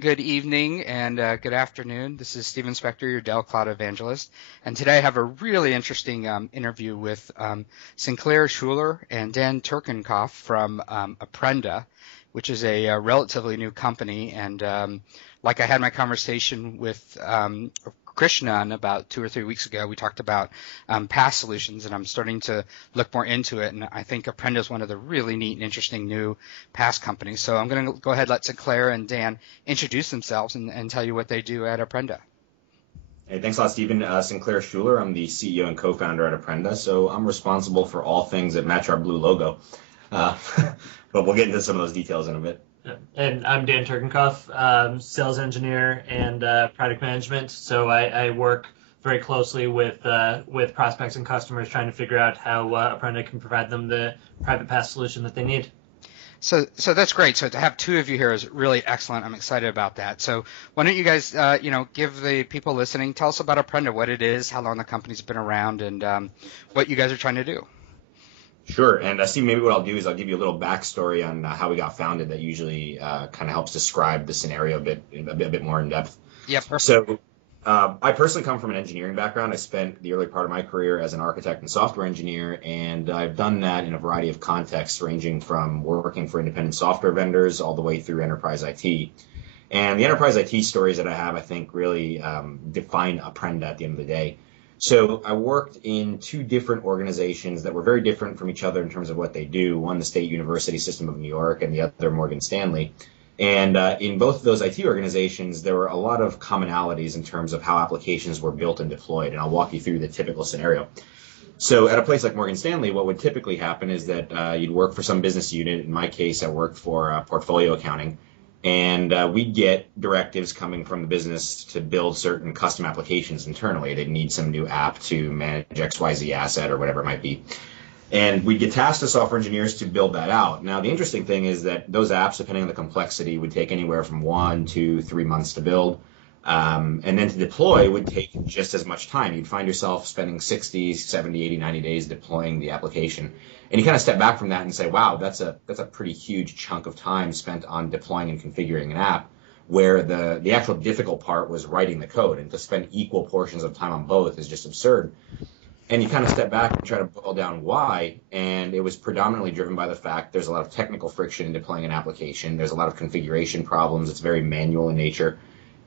Good evening and good afternoon. This is Stephen Spector, your Dell Cloud Evangelist. And today I have a really interesting interview with Sinclair, Schuller and Dan Turkenkopf from Apprenda, which is a relatively new company. And like I had my conversation with Krishnan about 2 or 3 weeks ago, we talked about PaaS solutions, and I'm starting to look more into it. And I think Apprenda is one of the really neat and interesting new PaaS companies. So I'm going to go ahead, let Sinclair and Dan introduce themselves and tell you what they do at Apprenda. Hey, thanks a lot, Stephen. Sinclair Schuller. I'm the CEO and co-founder at Apprenda, so I'm responsible for all things that match our blue logo. Uh, but we'll get into some of those details in a bit. Yeah. And I'm Dan Turkenkopf, sales engineer and product management. So I work very closely with prospects and customers trying to figure out how Apprenda can provide them the private PaaS solution that they need. So that's great. So to have two of you here is really excellent. I'm excited about that. So why don't you guys, give the people listening, tell us about Apprenda, what it is, how long the company's been around, and what you guys are trying to do. Sure. And Steve, maybe what I'll do is I'll give you a little backstory on how we got founded that usually kind of helps describe the scenario a bit more in depth. Yeah, perfect. So I personally come from an engineering background. I spent the early part of my career as an architect and software engineer, and I've done that in a variety of contexts, ranging from working for independent software vendors all the way through enterprise IT. And the enterprise IT stories that I have, I think, really define Apprenda at the end of the day. So I worked in two different organizations that were very different from each other in terms of what they do. One, the State University System of New York, and the other, Morgan Stanley. And in both of those IT organizations, there were a lot of commonalities in terms of how applications were built and deployed. And I'll walk you through the typical scenario. So at a place like Morgan Stanley, what would typically happen is that you'd work for some business unit. In my case, I worked for portfolio accounting. And we'd get directives coming from the business to build certain custom applications internally. They'd need some new app to manage XYZ asset or whatever it might be. And we'd get tasked as software engineers to build that out. Now, the interesting thing is that those apps, depending on the complexity, would take anywhere from 1 to 3 months to build. And then to deploy would take just as much time. You'd find yourself spending 60, 70, 80, 90 days deploying the application. And you kind of step back from that and say, wow, that's a pretty huge chunk of time spent on deploying and configuring an app, where the actual difficult part was writing the code. And to spend equal portions of time on both is just absurd. And you kind of step back and try to boil down why, and it was predominantly driven by the fact there's a lot of technical friction in deploying an application. There's a lot of configuration problems. It's very manual in nature.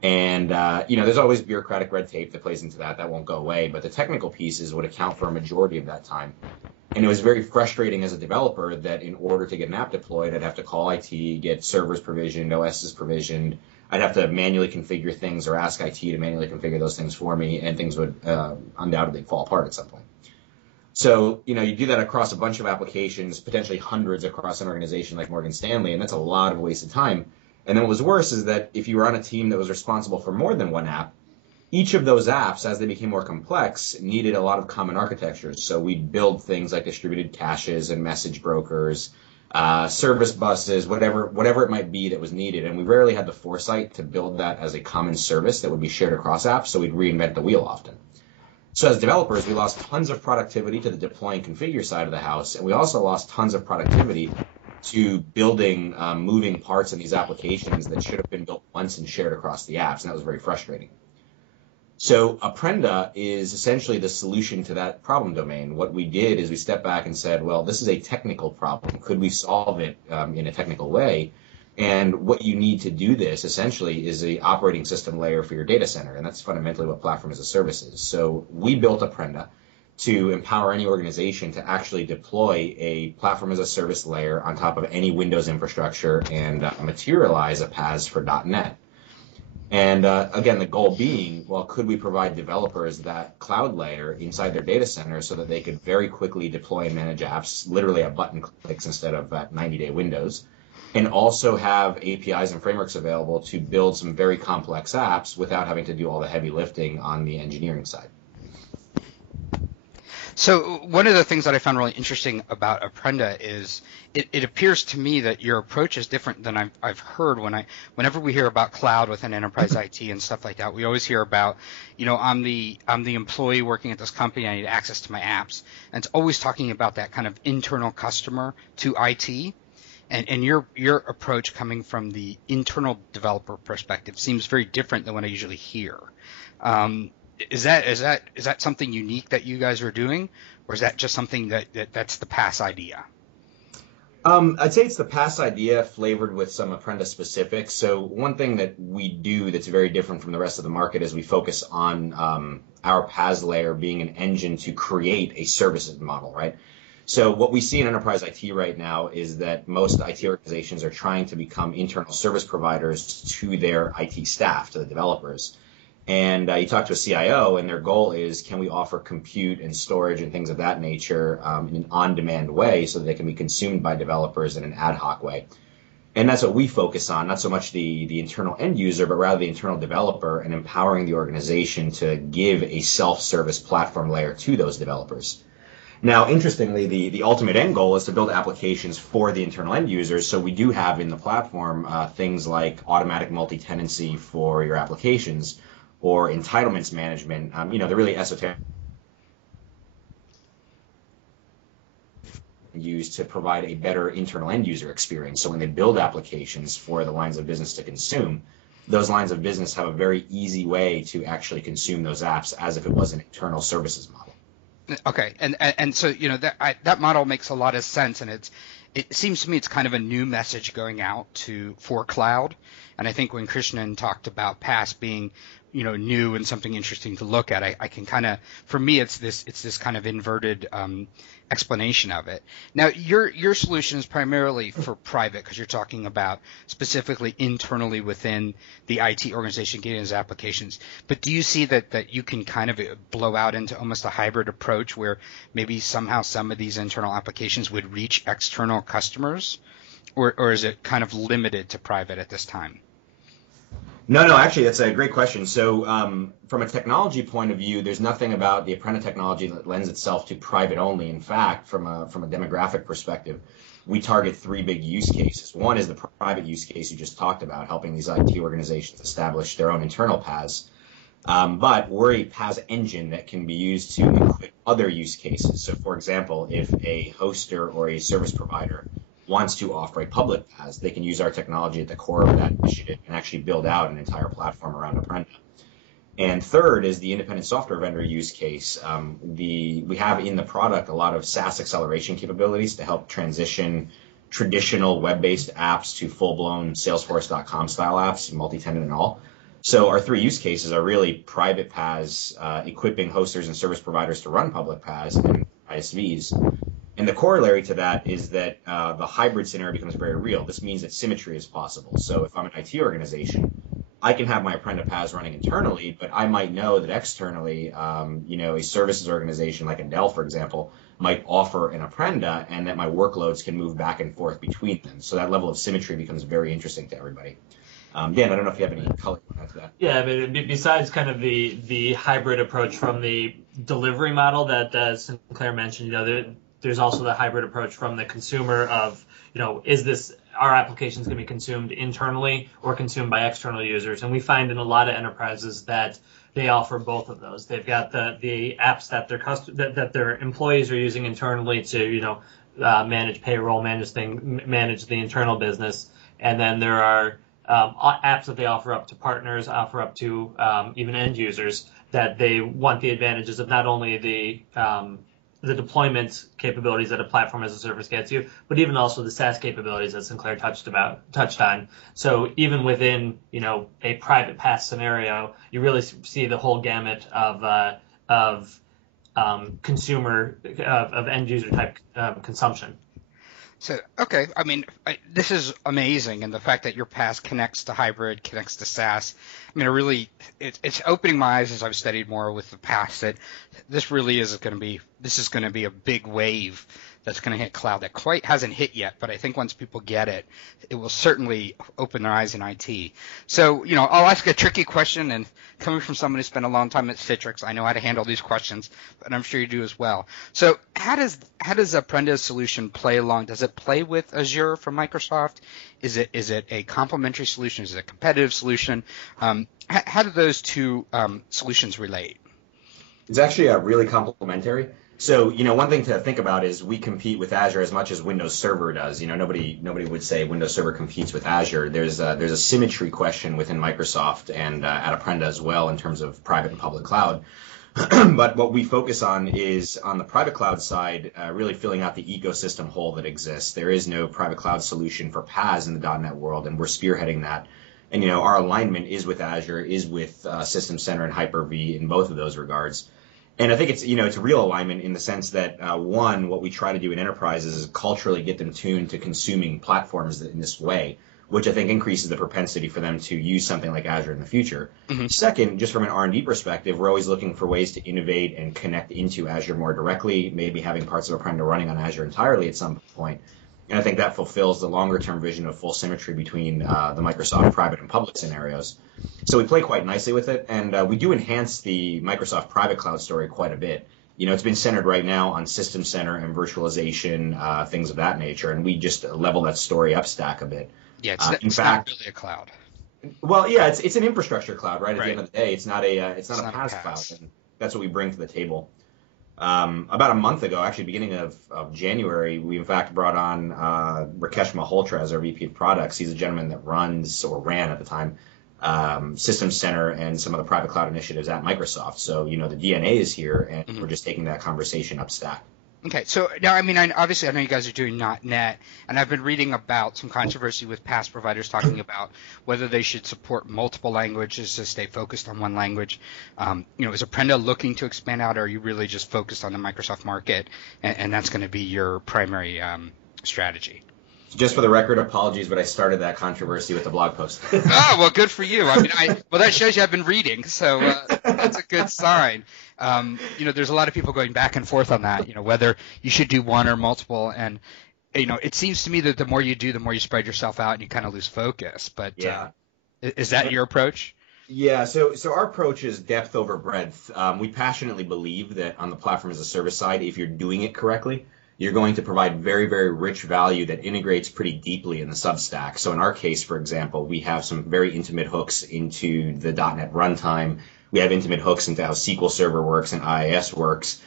And, there's always bureaucratic red tape that plays into that. That won't go away. But the technical pieces would account for a majority of that time. And it was very frustrating as a developer that in order to get an app deployed, I'd have to call IT, get servers provisioned, OSs provisioned. I'd have to manually configure things or ask IT to manually configure those things for me, and things would undoubtedly fall apart at some point. So, you do that across a bunch of applications, potentially hundreds across an organization like Morgan Stanley, and that's a lot of wasted time. And then what was worse is that if you were on a team that was responsible for more than one app, each of those apps, as they became more complex, needed a lot of common architectures. So we'd build things like distributed caches and message brokers, service buses, whatever it might be that was needed. And we rarely had the foresight to build that as a common service that would be shared across apps, so we'd reinvent the wheel often. So as developers, we lost tons of productivity to the deploy and configure side of the house, and we also lost tons of productivity to building moving parts in these applications that should have been built once and shared across the apps, and that was very frustrating. So Apprenda is essentially the solution to that problem domain. What we did is we stepped back and said, well, this is a technical problem. Could we solve it in a technical way? And what you need to do this essentially is a operating system layer for your data center. And that's fundamentally what platform as a service is. So we built Apprenda to empower any organization to actually deploy a platform as a service layer on top of any Windows infrastructure and materialize a PaaS for .NET. And again, the goal being, well, could we provide developers that cloud layer inside their data center so that they could very quickly deploy and manage apps, literally at button clicks instead of at 90-day windows, and also have APIs and frameworks available to build some very complex apps without having to do all the heavy lifting on the engineering side. So one of the things that I found really interesting about Apprenda is it appears to me that your approach is different than I've heard whenever we hear about cloud within enterprise IT and stuff like that. We always hear about, I'm the employee working at this company, I need access to my apps. And it's always talking about that kind of internal customer to IT. And your approach coming from the internal developer perspective seems very different than what I usually hear. Is that something unique that you guys are doing, or is that just something that's the PaaS idea? I'd say it's the PaaS idea flavored with some Apprenda specifics. So one thing that we do that's very different from the rest of the market is we focus on our PaaS layer being an engine to create a services model, right? So what we see in enterprise IT right now is that most IT organizations are trying to become internal service providers to their IT staff, to the developers. And you talk to a CIO, and their goal is, can we offer compute and storage and things of that nature in an on-demand way so that they can be consumed by developers in an ad hoc way? And that's what we focus on, not so much the internal end user, but rather the internal developer, and empowering the organization to give a self-service platform layer to those developers. Now, interestingly, the ultimate end goal is to build applications for the internal end users. So we do have in the platform things like automatic multi-tenancy for your applications, or entitlements management, they're really esoteric, used to provide a better internal end user experience. So when they build applications for the lines of business to consume, those lines of business have a very easy way to actually consume those apps as if it was an internal services model. Okay, and so that model makes a lot of sense, and it seems to me it's kind of a new message going out for cloud. And I think when Krishnan talked about PaaS being new and something interesting to look at, I can kind of, for me, it's this kind of inverted explanation of it. Now, your solution is primarily for private, because you're talking about specifically internally within the IT organization getting those applications. But do you see that you can kind of blow out into almost a hybrid approach where maybe somehow some of these internal applications would reach external customers, or is it kind of limited to private at this time? No, actually, that's a great question. So from a technology point of view, there's nothing about the Apprenda technology that lends itself to private only. In fact, from a demographic perspective, we target three big use cases. One is the private use case you just talked about, helping these IT organizations establish their own internal PaaS. But we're a PaaS engine that can be used to equip other use cases. So, for example, if a hoster or a service provider wants to offer a public PaaS, they can use our technology at the core of that initiative and actually build out an entire platform around Apprenda. And third is the independent software vendor use case. We have in the product a lot of SaaS acceleration capabilities to help transition traditional web-based apps to full-blown Salesforce.com style apps, multi-tenant and all. So our three use cases are really private PaaS, equipping hosters and service providers to run public PaaS, and ISVs. And the corollary to that is that the hybrid scenario becomes very real. This means that symmetry is possible. So if I'm an IT organization, I can have my Apprenda PaaS running internally, but I might know that externally, a services organization like a Dell, for example, might offer an Apprenda, and that my workloads can move back and forth between them. So that level of symmetry becomes very interesting to everybody. Dan, I don't know if you have any color to that. Yeah, I mean, besides kind of the hybrid approach from the delivery model that Sinclair mentioned, there's also the hybrid approach from the consumer of, is our applications going to be consumed internally or consumed by external users? And we find in a lot of enterprises that they offer both of those. They've got the apps that their employees are using internally to, manage payroll, manage the internal business, and then there are apps that they offer up to partners, offer up to even end users, that they want the advantages of not only the deployment capabilities that a platform as a service gets you, but even also the SaaS capabilities that Sinclair touched on. So even within a private PaaS scenario, you really see the whole gamut of consumer of end user type consumption. So, okay, I mean, this is amazing, and the fact that your PaaS connects to hybrid, connects to SaaS, I mean, it's opening my eyes as I've studied more with the PaaS that this really is going to be a big wave that's going to hit cloud that quite hasn't hit yet, but I think once people get it, it will certainly open their eyes in IT. So, I'll ask a tricky question, and coming from someone who spent a long time at Citrix, I know how to handle these questions, but I'm sure you do as well. So how does Apprenda's solution play along? Does it play with Azure from Microsoft? Is it a complementary solution? Is it a competitive solution? How do those two solutions relate? It's actually really complementary. So, one thing to think about is we compete with Azure as much as Windows Server does. Nobody would say Windows Server competes with Azure. There's a symmetry question within Microsoft and at Apprenda as well in terms of private and public cloud. But what we focus on is on the private cloud side, really filling out the ecosystem hole that exists. There is no private cloud solution for PaaS in the .NET world, and we're spearheading that. And, our alignment is with Azure, is with System Center and Hyper-V in both of those regards. And I think it's a real alignment in the sense that, one, what we try to do in enterprises is culturally get them tuned to consuming platforms in this way, which I think increases the propensity for them to use something like Azure in the future. Mm-hmm. Second, just from an R&D perspective, we're always looking for ways to innovate and connect into Azure more directly, maybe having parts of Apprenda running on Azure entirely at some point. And I think that fulfills the longer-term vision of full symmetry between the Microsoft private and public scenarios. So we play quite nicely with it, and we do enhance the Microsoft private cloud story quite a bit. It's been centered right now on System Center and virtualization, things of that nature, and we just level that story up stack a bit. Yeah, it's not really a cloud. Well, yeah, it's an infrastructure cloud, right? At the end of the day, it's not a PaaS cloud, and that's what we bring to the table. About a month ago, actually beginning of January, we in fact brought on Rakesh Malhotra as our VP of products. He's a gentleman that ran at the time, System Center and some of the private cloud initiatives at Microsoft. So, the DNA is here, and we're just taking that conversation up stack. Okay, so now, obviously I know you guys are doing .NET, and I've been reading about some controversy with PaaS providers talking about whether they should support multiple languages to stay focused on one language. Is Apprenda looking to expand out, or are you really just focused on the Microsoft market, and that's going to be your primary strategy? Just for the record, apologies, but I started that controversy with the blog post. Oh, well, good for you. Well, that shows you I've been reading, so that's a good sign. There's a lot of people going back and forth on that, whether you should do one or multiple. And, it seems to me that the more you do, the more you spread yourself out and you kind of lose focus. But yeah. Is that your approach? Yeah, so our approach is depth over breadth. We passionately believe that on the platform as a service side, if you're doing it correctly, you're going to provide very, very rich value that integrates pretty deeply in the substack. So in our case, for example, we have some very intimate hooks into the .NET runtime. We have intimate hooks into how SQL Server works and IIS works.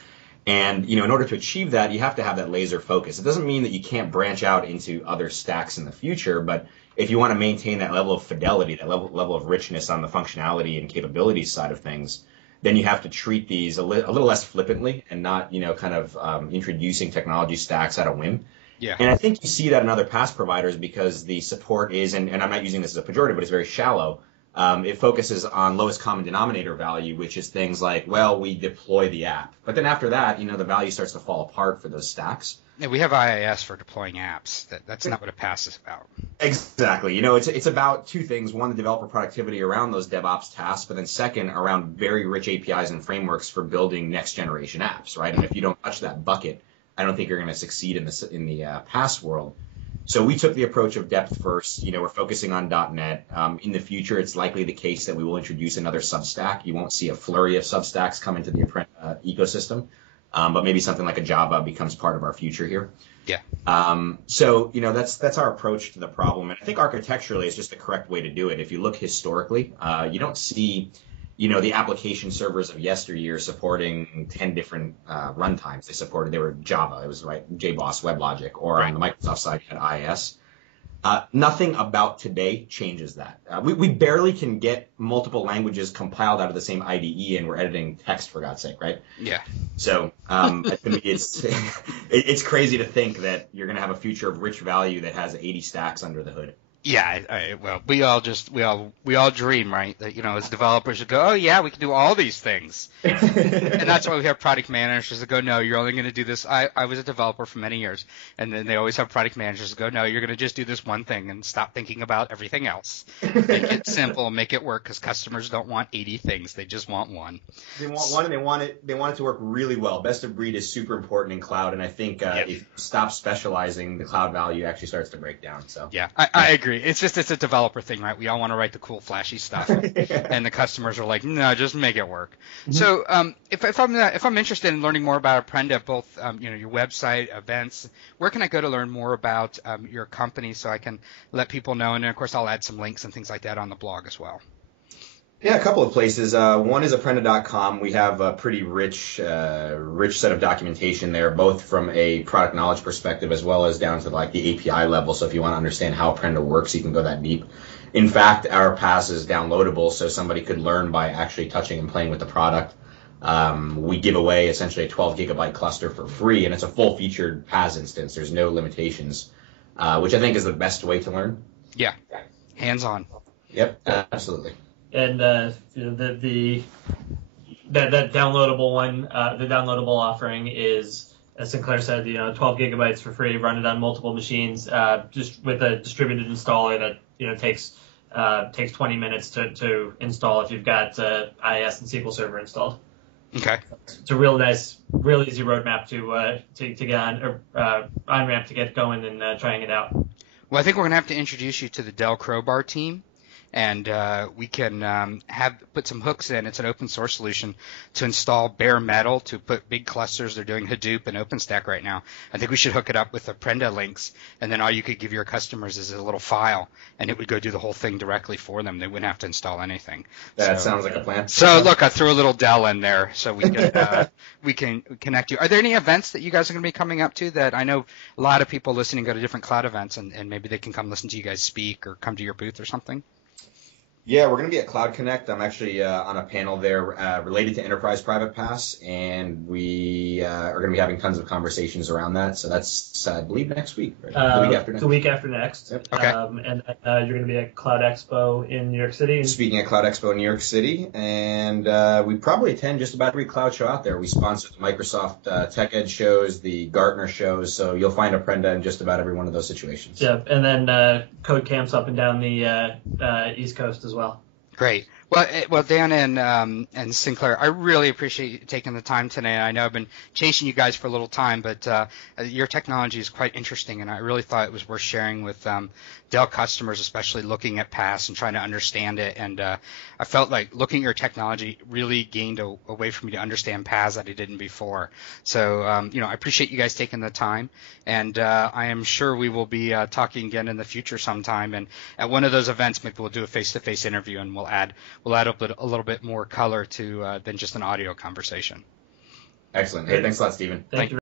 And, in order to achieve that, you have to have that laser focus. It doesn't mean that you can't branch out into other stacks in the future, but if you want to maintain that level of fidelity, that level of richness on the functionality and capabilities side of things, then you have to treat these a little less flippantly and not, introducing technology stacks at a whim. Yeah. And I think you see that in other PaaS providers because the support is, and I'm not using this as a pejorative, but it's very shallow. It focuses on lowest common denominator value, which is things like, well, we deploy the app. But then after that, the value starts to fall apart for those stacks. Yeah, we have IIS for deploying apps. That's not what a PaaS is about. Exactly. It's about two things. One, the developer productivity around those DevOps tasks, but then second, around very rich APIs and frameworks for building next generation apps, right? And if you don't touch that bucket, I don't think you're going to succeed in the PaaS world. So we took the approach of depth first. We're focusing on .NET. In the future, it's likely the case that we will introduce another Substack. You won't see a flurry of Substacks come into the Apprenda ecosystem. But maybe something like a Java becomes part of our future here. Yeah. So that's our approach to the problem. And I think architecturally is just the correct way to do it. If you look historically, you don't see, the application servers of yesteryear supporting 10 different runtimes. They were Java. It was JBoss, WebLogic, or on the Microsoft side, you had IIS. Nothing about today changes that. We barely can get multiple languages compiled out of the same IDE, and we're editing text, for God's sake, right? Yeah. So to me, it's crazy to think that you're going to have a future of rich value that has 80 stacks under the hood. Yeah, well, we all dream, right? That as developers, would go, oh yeah, we can do all these things, and that's why we have product managers that go, no, you're only going to do this. I was a developer for many years, and then they always have product managers that go, no, you're going to just do this one thing and stop thinking about everything else. Make it simple, make it work, because customers don't want 80 things; they just want one. They want one, and they want it to work really well. Best of breed is super important in cloud, and I think if you stop specializing, the cloud value actually starts to break down. So yeah, I agree. It's a developer thing, right? We all want to write the cool, flashy stuff, and the customers are like, no, just make it work. Mm-hmm. So, if I'm interested in learning more about Apprenda, both your website, events, where can I go to learn more about your company so I can let people know? And of course, I'll add some links and things like that on the blog as well. Yeah, a couple of places. One is Apprenda.com. We have a pretty rich set of documentation there, both from a product knowledge perspective as well as down to like the API level. So if you want to understand how Apprenda works, you can go that deep. In fact, our PaaS is downloadable, so somebody could learn by actually touching and playing with the product. We give away essentially a 12 gigabyte cluster for free, and it's a full featured PaaS instance. There's no limitations, which I think is the best way to learn. Yeah, hands on. Yep, absolutely. And that downloadable one, the downloadable offering is, as Sinclair said, 12 gigabytes for free, run it on multiple machines, just with a distributed installer that takes 20 minutes to install if you've got IIS and SQL Server installed. Okay. It's a real nice, real easy roadmap to get on, or on-ramp to get going and trying it out. Well, I think we're going to have to introduce you to the Dell Crowbar team, and we can put some hooks in. It's an open source solution to install bare metal to put big clusters. They're doing Hadoop and OpenStack right now. I think we should hook it up with Apprenda links, and then all you could give your customers is a little file, and it would go do the whole thing directly for them. They wouldn't have to install anything. That sounds like a plan. So look, I threw a little Dell in there so we can connect you. Are there any events that you guys are going to be coming up to that I know a lot of people listening go to different cloud events, and maybe they can come listen to you guys speak or come to your booth or something? Yeah, we're going to be at Cloud Connect. I'm actually on a panel there related to enterprise private PaaS, and we are going to be having tons of conversations around that. So that's, I believe, next week, right? The week after next. The week after next. Yep. Okay. And you're going to be at Cloud Expo in New York City. Speaking at Cloud Expo in New York City, and we probably attend just about every cloud show out there. We sponsor the Microsoft Tech Edge shows, the Gartner shows, so you'll find Apprenda in just about every one of those situations. Yeah, and then code camps up and down the East Coast as well. Great. Well, Dan and Sinclair, I really appreciate you taking the time today. I know I've been chasing you guys for a little time, but your technology is quite interesting, and I really thought it was worth sharing with Dell customers, especially looking at PaaS and trying to understand it. And I felt like looking at your technology really gained a way for me to understand PaaS that I didn't before. So, I appreciate you guys taking the time, and I am sure we will be talking again in the future sometime. And at one of those events, maybe we'll do a face-to-face interview, and we'll add a little bit more color to than just an audio conversation. Excellent. Hey, thanks a lot, Stephen. Thank you.